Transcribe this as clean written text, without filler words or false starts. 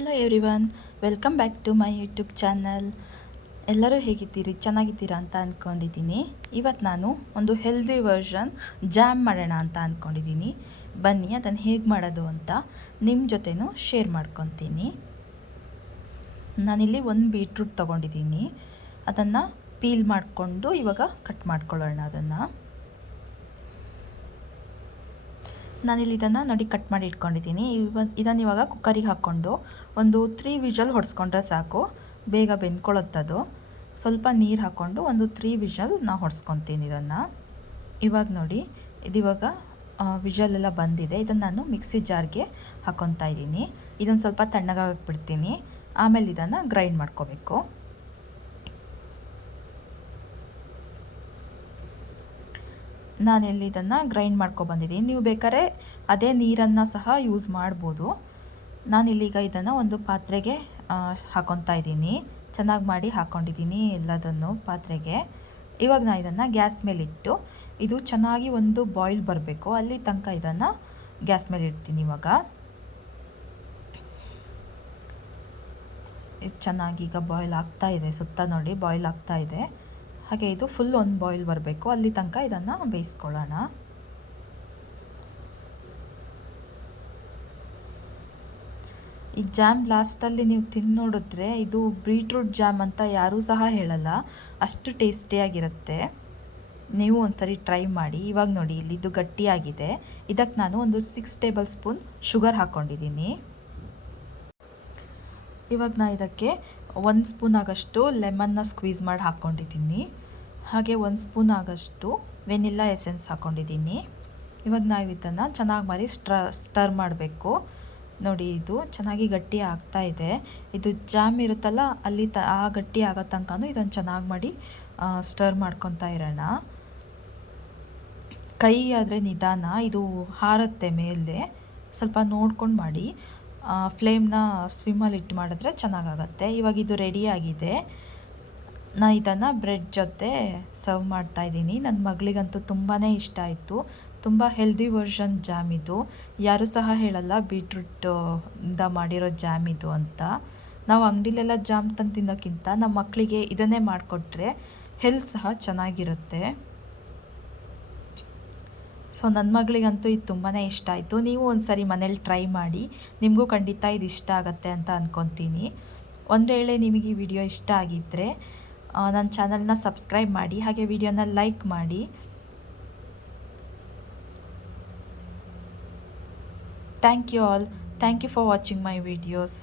Hello everyone, welcome back to my YouTube channel. ಎಲ್ಲರೂ ಹೇಗಿದ್ದೀರಿ? ಚೆನ್ನಾಗಿದ್ದೀರಾ ಅಂತ ಅಂದ್ಕೊಂಡಿದ್ದೀನಿ. ಇವತ್ತು ನಾನು ಒಂದು ಹೆಲ್ದಿ ವರ್ಷನ್ ಜಾಮ್ ಮಾಡೋಣ ಅಂತ ಅಂದ್ಕೊಂಡಿದ್ದೀನಿ. ಬನ್ನಿ ಅದನ್ನು ಹೇಗೆ ಮಾಡೋದು ಅಂತ ನಿಮ್ಮ ಜೊತೆನೂ ಶೇರ್ ಮಾಡ್ಕೊತೀನಿ. ನಾನಿಲ್ಲಿ ಒಂದು ಬೀಟ್ರೂಟ್ ತೊಗೊಂಡಿದ್ದೀನಿ. ಅದನ್ನು ಪೀಲ್ ಮಾಡಿಕೊಂಡು ಇವಾಗ ಕಟ್ ಮಾಡ್ಕೊಳ್ಳೋಣ. ನಾನಿಲ್ಲಿ ಇದನ್ನು ನೋಡಿ ಕಟ್ ಮಾಡಿ ಇಟ್ಕೊಂಡಿದ್ದೀನಿ. ಇದನ್ನು ಇವಾಗ ಕುಕ್ಕರಿಗೆ ಹಾಕ್ಕೊಂಡು ಒಂದು 3 ವಿಷಲ್ ಹೊಡೆಸ್ಕೊಂಡ್ರೆ ಸಾಕು, ಬೇಗ ಬೆಂದ್ಕೊಳ್ಳುತ್ತದು. ಸ್ವಲ್ಪ ನೀರು ಹಾಕ್ಕೊಂಡು ಒಂದು 3 ವಿಷಲ್ ನಾನು ಹೊಡೆಸ್ಕೊತೀನಿ ಇದನ್ನು. ಇವಾಗ ನೋಡಿ ಇದಿವಾಗ ವಿಷಲ್ ಎಲ್ಲ ಬಂದಿದೆ. ಇದನ್ನು ನಾನು ಮಿಕ್ಸಿ ಜಾರ್ಗೆ ಹಾಕ್ಕೊತಾ ಇದ್ದೀನಿ. ಇದನ್ನು ಸ್ವಲ್ಪ ತಣ್ಣಗಾಗಕ್ಕೆ ಬಿಡ್ತೀನಿ. ಆಮೇಲೆ ಇದನ್ನು ಗ್ರೈಂಡ್ ಮಾಡ್ಕೋಬೇಕು. ನಾನೆಲ್ಲಿ ಇದನ್ನು ಗ್ರೈಂಡ್ ಮಾಡ್ಕೊಬಂದಿದ್ದೀನಿ. ನೀವು ಬೇಕಾದ್ರೆ ಅದೇ ನೀರನ್ನು ಸಹ ಯೂಸ್ ಮಾಡ್ಬೋದು. ನಾನಿಲ್ಲೀಗ ಇದನ್ನು ಒಂದು ಪಾತ್ರೆಗೆ ಹಾಕ್ಕೊತಾ ಇದ್ದೀನಿ. ಚೆನ್ನಾಗಿ ಮಾಡಿ ಹಾಕ್ಕೊಂಡಿದ್ದೀನಿ ಎಲ್ಲದನ್ನು ಪಾತ್ರೆಗೆ. ಇವಾಗ ನಾನು ಇದನ್ನು ಗ್ಯಾಸ್ ಮೇಲಿಟ್ಟು ಇದು ಚೆನ್ನಾಗಿ ಒಂದು ಬಾಯ್ಲ್ ಬರಬೇಕು, ಅಲ್ಲಿ ತನಕ ಇದನ್ನು ಗ್ಯಾಸ್ ಮೇಲೆ ಇಡ್ತೀನಿ. ಇವಾಗ ಇದು ಚೆನ್ನಾಗಿ ಈಗ ಬಾಯ್ಲ್ ಆಗ್ತಾಯಿದೆ. ಸುತ್ತ ನೋಡಿ ಬಾಯ್ಲ್ ಆಗ್ತಾಯಿದೆ. ಹಾಗೆ ಇದು ಫುಲ್ ಒಂದು ಬಾಯ್ಲ್ ಬರಬೇಕು, ಅಲ್ಲಿ ತನಕ ಇದನ್ನು ಬೇಯಿಸ್ಕೊಳ್ಳೋಣ. ಈ ಜಾಮ್ ಲಾಸ್ಟಲ್ಲಿ ನೀವು ತಿಂದು ನೋಡಿದ್ರೆ ಇದು ಬೀಟ್ರೂಟ್ ಜಾಮ್ ಅಂತ ಯಾರೂ ಸಹ ಹೇಳಲ್ಲ, ಅಷ್ಟು ಟೇಸ್ಟಿಯಾಗಿರುತ್ತೆ. ನೀವು ಒಂದ್ಸರಿ ಟ್ರೈ ಮಾಡಿ. ಇವಾಗ ನೋಡಿ ಇಲ್ಲಿ ಇದು ಗಟ್ಟಿಯಾಗಿದೆ. ಇದಕ್ಕೆ ನಾನು ಒಂದು 6 ಟೇಬಲ್ ಸ್ಪೂನ್ ಶುಗರ್ ಹಾಕ್ಕೊಂಡಿದ್ದೀನಿ. ಇವಾಗ ನಾನು ಇದಕ್ಕೆ 1 ಸ್ಪೂನ್ ಆಗಷ್ಟು ಲೆಮನ್ನ ಸ್ಕ್ವೀಸ್ ಮಾಡಿ ಹಾಕ್ಕೊಂಡಿದ್ದೀನಿ. ಹಾಗೆ 1 ಸ್ಪೂನ್ ಆಗಷ್ಟು ವೆನಿಲ್ಲಾ ಎಸೆನ್ಸ್ ಹಾಕ್ಕೊಂಡಿದ್ದೀನಿ. ಇವಾಗ ನಾವು ಇದನ್ನು ಚೆನ್ನಾಗಿ ಮಾಡಿ ಸ್ಟರ್ ಮಾಡಬೇಕು. ನೋಡಿ ಇದು ಚೆನ್ನಾಗಿ ಗಟ್ಟಿ ಆಗ್ತಾ ಇದೆ. ಇದು ಜಾಮ್ ಇರುತ್ತಲ್ಲ, ಅಲ್ಲಿ ಆ ಗಟ್ಟಿ ಆಗೋ ತನಕನೂ ಇದನ್ನು ಚೆನ್ನಾಗಿ ಮಾಡಿ ಸ್ಟರ್ ಮಾಡ್ಕೊತಾ ಇರೋಣ. ಕೈ ಆದರೆ ನಿಧಾನ, ಇದು ಹಾರುತ್ತೆ ಮೇಲೆ, ಸ್ವಲ್ಪ ನೋಡ್ಕೊಂಡು ಮಾಡಿ. ಫ್ಲೇಮ್ನ ಸ್ವಿಮ್ಮಲ್ಲಿ ಇಟ್ಟು ಮಾಡಿದ್ರೆ ಚೆನ್ನಾಗಾಗತ್ತೆ. ಇವಾಗ ಇದು ರೆಡಿಯಾಗಿದೆ. ನಾನು ಇದನ್ನು ಬ್ರೆಡ್ ಜೊತೆ ಸರ್ವ್ ಮಾಡ್ತಾಯಿದ್ದೀನಿ. ನನ್ನ ಮಗಳಿಗಂತೂ ತುಂಬಾ ಇಷ್ಟ ಆಯಿತು. ತುಂಬ ಹೆಲ್ದಿ ವರ್ಷನ್ ಜಾಮ್ ಇದು. ಯಾರೂ ಸಹ ಹೇಳಲ್ಲ ಬೀಟ್ರೂಟಿಂದ ಮಾಡಿರೋ ಜಾಮ್ ಇದು ಅಂತ. ನಾವು ಅಂಗಡಿಲೆಲ್ಲ ಜಾಮ್ ತಂದು ತಿನ್ನೋಕ್ಕಿಂತ ನಮ್ಮ ಮಕ್ಕಳಿಗೆ ಇದನ್ನೇ ಮಾಡಿಕೊಟ್ರೆ ಹೆಲ್ತ್ ಸಹ ಚೆನ್ನಾಗಿರುತ್ತೆ. ಸೊ ನನ್ನ ಮಗಳಿಗಂತೂ ಇದು ತುಂಬಾ ಇಷ್ಟ ಆಯಿತು. ನೀವು ಒಂದು ಸರಿ ಮನೇಲಿ ಟ್ರೈ ಮಾಡಿ, ನಿಮಗೂ ಖಂಡಿತ ಇದು ಇಷ್ಟ ಆಗುತ್ತೆ ಅಂತ ಅಂದ್ಕೊತೀನಿ. ಒಂದು ವೇಳೆ ನಿಮಗೆ ಈ ವಿಡಿಯೋ ಇಷ್ಟ ಆಗಿದ್ದರೆ ನನ್ನ ಚಾನಲ್ನ ಸಬ್ಸ್ಕ್ರೈಬ್ ಮಾಡಿ, ಹಾಗೆ ವಿಡಿಯೋನ ಲೈಕ್ ಮಾಡಿ. Thank you all. Thank you for watching my videos.